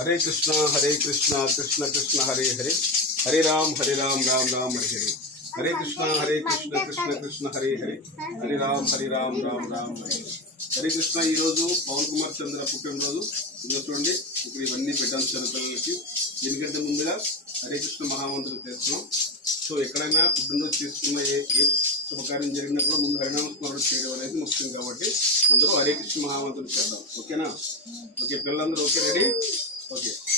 హరే కృష్ణ హరే కృష్ణ కృష్ణ కృష్ణ హరే హరే. హరే రామ్ హరే రామ్ రామ్ రామ్ హరే హరే. హరే కృష్ణ హరే కృష్ణ కృష్ణ కృష్ణ హరే హరే. హరే రామ్ హరే రామ్ రామ్ రామ్ హరే హరే. కృష్ణ ఈరోజు పవన్ కుమార్ చంద్ర పుట్టినరోజు ఇదిగో చూడండి ఇప్పుడు ఇవన్నీ పెట్టాను చిన్నపిల్లలకి దీనికంటే ముందుగా హరే కృష్ణ మహామంత్రులు చేస్తున్నాం. సో ఎక్కడైనా పుట్టినరోజు తీసుకున్న ఏ ఏ శుభకార్యం జరిగినా కూడా ముందు హరినామ స్మరణ చేయడం అనేది ముఖ్యం కాబట్టి అందరూ హరే కృష్ణ మహామంత్రులు చేద్దాం. ఓకేనా? ఓకే పిల్లలందరూ okay ready?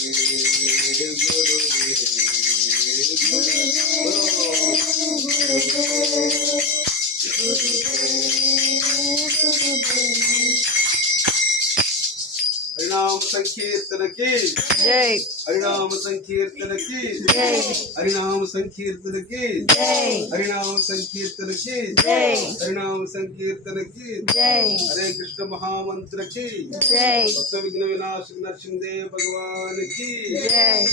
Guru Dev హరినామ సంకీర్తనకి. జై. హరినామ సంకీర్తనకి. జై. హరినామ సంకీర్తనకి. జై. హరినామ సంకీర్తనకి. జై. హరినామ సంకీర్తనకి. జై. హరే కృష్ణ మహామంత్రకి. జై. భక్త విఘ్న వినాశ నరసింహదేవ భగవానికి. జై.